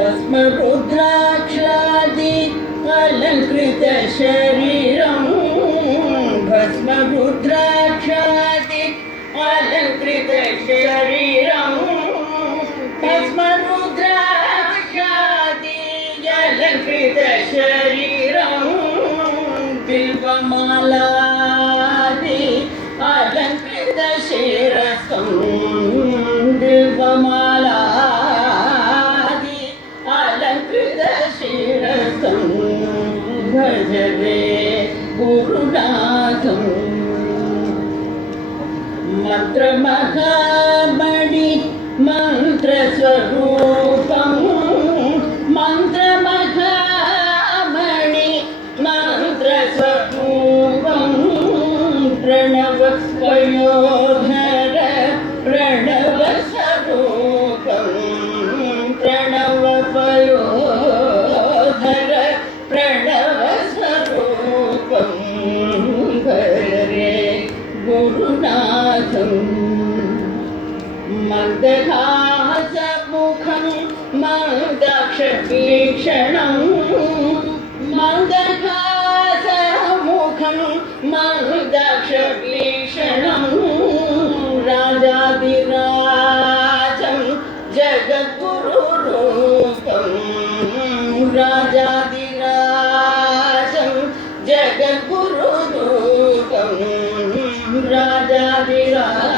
भस्मरुद्राक्षादि अलङ्कृत शरीरं भस्मरुद्राक्षादि अलङ्कृत शरीरं भस्मरुद्राक्षादि अलङ्कृत शरीरं बिल्वमालादि अलङ्कृत शिरसं बिल्वमालादि अलङ्कृत शिरसं भजवे गुरुनाथं मन्त्रमहामणि मन्त्रस्वरूपं मन्त्रमहामणि मन्त्रस्वरूपं प्रणवपयोधर प्रणवस्वरूपं प्रणवपयोधर प्रणवस्वरूपं भजे गुरुनाथं मन्दहासमुखं मन्दक्षवीक्षणं मन्दहासमुखं मन्दक्षवीक्षणं राजाधिराजं जगद्गुरुरूपं राजाधिराजं जगद्गुरुरूपं राजाधिराजं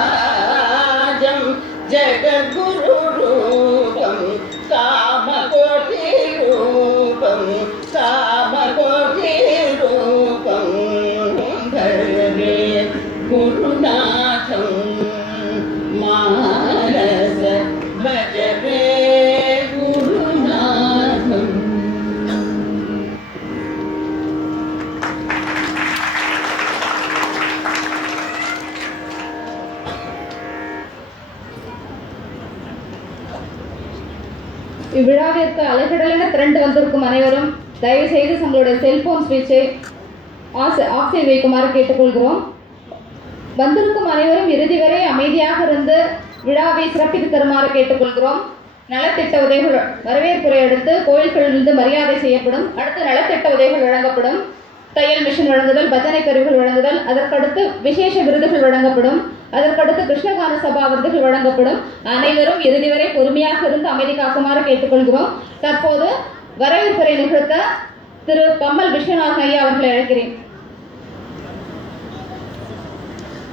जगद्गुरुरूपं कामकोटिरूपं कामकोटिरूपं भजे गुरुनाथं मानस भजवे गुरुनाथं. இவ்விழாவிற்கு அலைக்கடலென திரண்டு வந்திருக்கும் அனைவரும் தயவு செய்து தங்களுடைய செல்போன் ஸ்விட்சை ஆஃப் வைக்குமாறு கேட்டுக்கொள்கிறோம். வந்திருக்கும் அனைவரும் இறுதி வரை அமைதியாக இருந்து விழாவை சிறப்பித்து தருமாறு கேட்டுக்கொள்கிறோம். நலத்திட்ட உதவிகள் வரவேற்புரை அடுத்து கோயில்களிலிருந்து மரியாதை செய்யப்படும். அடுத்து நலத்திட்ட உதவிகள் வழங்கப்படும். தையல் மிஷின் வழங்குதல், பஜனை கருவிகள் வழங்குதல், அதற்கடுத்து விசேஷ விருதுகள் வழங்கப்படும். அதற்கடுத்து கிருஷ்ணகான சபா விருதுகள் வழங்கப்படும். அனைவரும் இறுதி வரை பொறுமையாக இருந்து அமைதி காக்குமாறு கேட்டுக்கொள்கிறோம். தற்போது வரவேற்புரை நிகழ்த்த திரு பம்மல் விஸ்வநாதன் ஐயா அவர்களை அழைக்கிறேன்.